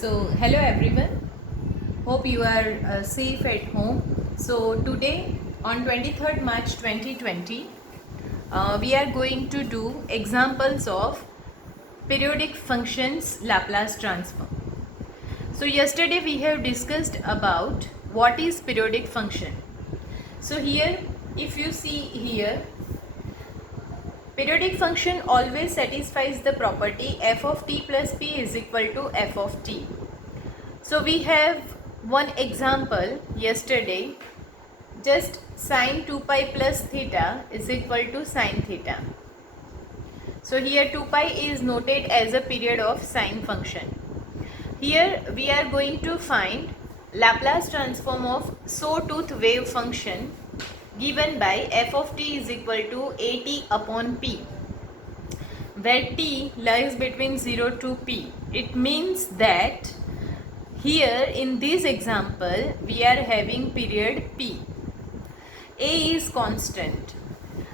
Hello everyone. Hope you are safe at home. So, today on 23rd March 2020, we are going to do examples of periodic functions Laplace transform. So, yesterday we have discussed about what is periodic function. So, here, if you see here, periodic function always satisfies the property f of t plus p is equal to f of t. So we have one example yesterday, just sine 2 pi plus theta is equal to sine theta. So here 2 pi is noted as a period of sine function. Here we are going to find Laplace transform of sawtooth wave function given by f of t is equal to at upon p, where t lies between 0 to p. It means that here in this example we are having period p. A is constant.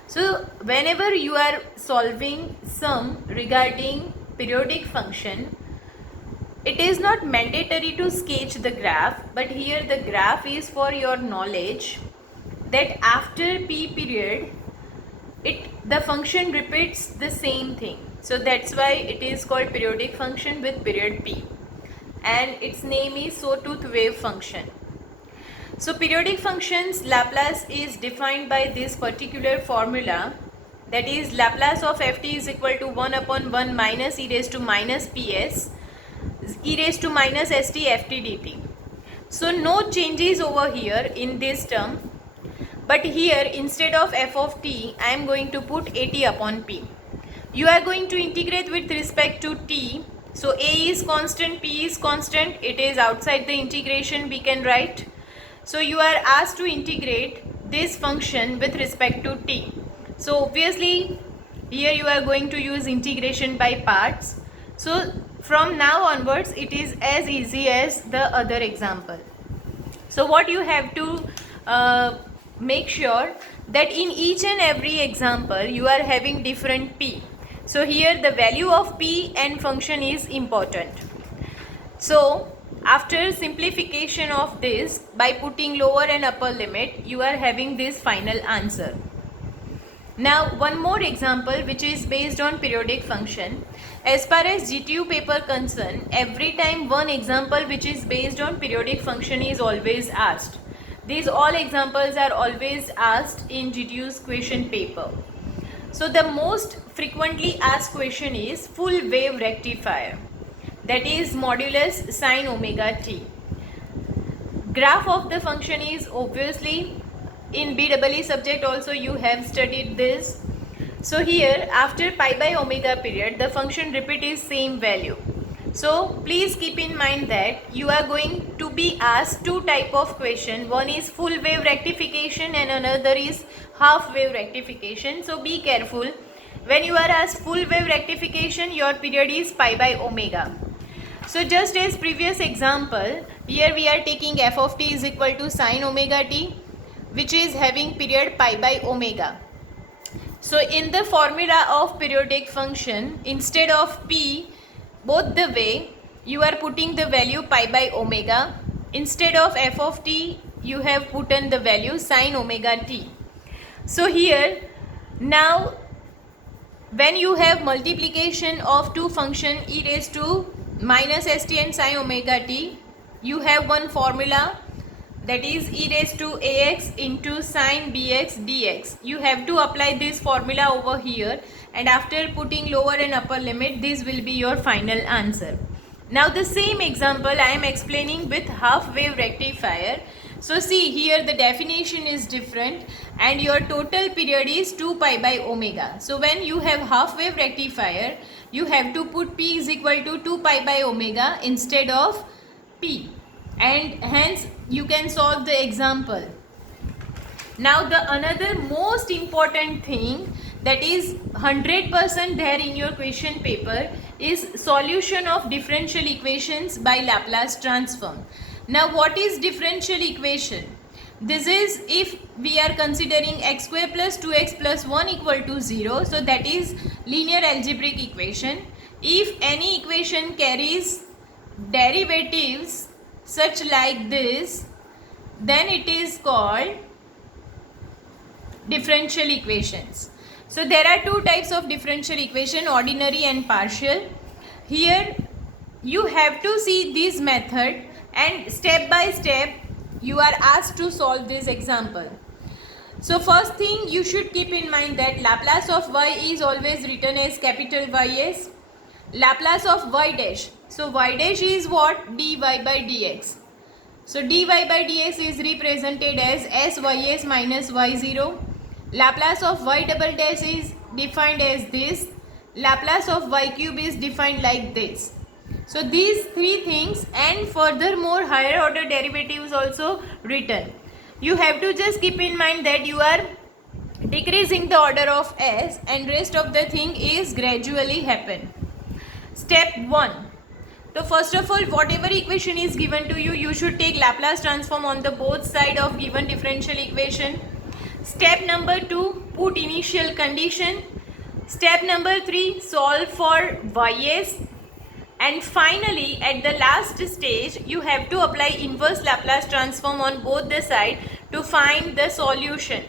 So whenever you are solving sum regarding periodic function, it is not mandatory to sketch the graph, but here the graph is for your knowledge that after p period the function repeats the same thing. So that's why it is called periodic function with period p, and its name is sawtooth wave function. So periodic functions Laplace is defined by this particular formula, that is Laplace of ft is equal to 1 upon 1 minus e raised to minus ps e raised to minus st ft dt. So no changes over here in this term, but here instead of f of t I am going to put at upon p. You are going to integrate with respect to t. So a is constant, p is constant, it is outside the integration we can write. So you are asked to integrate this function with respect to t. So obviously here you are going to use integration by parts. So from now onwards it is as easy as the other example. So what you have to make sure that in each and every example you are having different p. So here the value of p and function is important. So after simplification of this by putting lower and upper limit, you are having this final answer. Now one more example which is based on periodic function. As far as GTU paper concerned, every time one example which is based on periodic function is always asked. These all examples are always asked in GTU's question paper. So the most frequently asked question is full wave rectifier, that is modulus sine omega t. Graph of the function is obviously in BEE subject also you have studied this. So here after pi by omega period the function repeat is same value. So please keep in mind that you are going to be asked two type of question. One is full wave rectification and another is half wave rectification. So be careful. When you are asked full wave rectification, your period is pi by omega. So just as previous example, here we are taking f of t is equal to sine omega t, which is having period pi by omega. So in the formula of periodic function, instead of p, both the way you are putting the value pi by omega. Instead of f of t, you have put in the value sine omega t. So here now when you have multiplication of two function e raised to minus st and sine omega t, you have one formula, that is e raised to ax into sine bx dx. You have to apply this formula over here, and after putting lower and upper limit, this will be your final answer. Now the same example I am explaining with half wave rectifier. So see here the definition is different and your total period is 2 pi by omega. So when you have half wave rectifier, you have to put p is equal to 2 pi by omega instead of p, and hence you can solve the example. Now the another most important thing that is 100% there in your question paper is solution of differential equations by Laplace transform. Now what is differential equation? This is if we are considering x square plus 2x plus 1 equal to 0. So that is linear algebraic equation. If any equation carries derivatives such like this, then it is called differential equations. So there are two types of differential equation, ordinary and partial. Here you have to see this method and step by step you are asked to solve this example. So first thing you should keep in mind that Laplace of y is always written as capital YS. Laplace of y dash. So y dash is what? Dy by dx. So dy by dx is represented as SYS minus y0. Laplace of y double dash is defined as this. Laplace of y cube is defined like this. So these three things and furthermore higher order derivatives also written. You have to just keep in mind that you are decreasing the order of s and rest of the thing is gradually happen. Step 1. So first of all, whatever equation is given to you, you should take Laplace transform on the both side of given differential equation. Step number 2, put initial condition. Step number 3, solve for YS. And finally, at the last stage, you have to apply inverse Laplace transform on both the side to find the solution.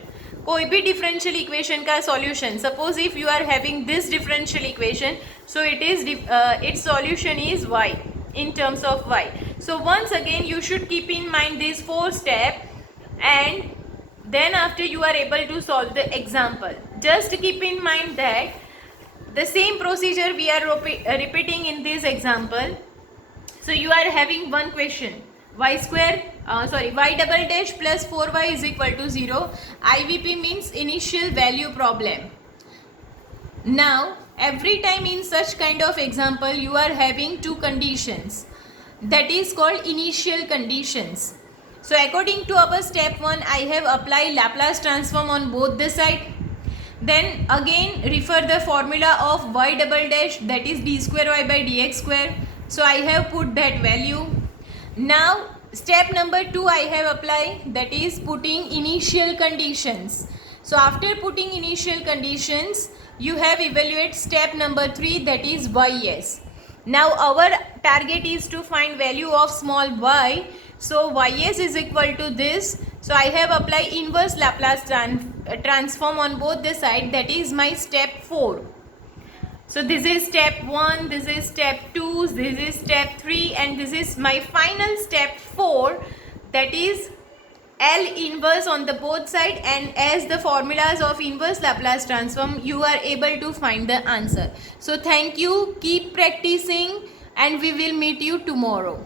कोई भी differential equation का solution. Suppose if you are having this differential equation, so its solution is y in terms of y. So once again, you should keep in mind these 4 steps, and then after you are able to solve the example. Just keep in mind that the same procedure we are repeating in this example. So you are having one question, y double dash plus 4y is equal to 0. IVP means initial value problem. Now every time in such kind of example you are having two conditions, that is called initial conditions. So according to our step 1, I have applied Laplace transform on both the side. Then again refer the formula of y double dash, that is d square y by dx square. So I have put that value. Now step number 2 I have applied, that is putting initial conditions. So after putting initial conditions, you have evaluate step number 3, that is YS. Now our target is to find value of small y. So YS is equal to this. So I have applied inverse Laplace transform on both the side, that is my step 4. So this is step 1, this is step 2, this is step 3, and this is my final step 4, that is L inverse on the both side, and as the formulas of inverse Laplace transform you are able to find the answer. So thank you, keep practicing, and we will meet you tomorrow.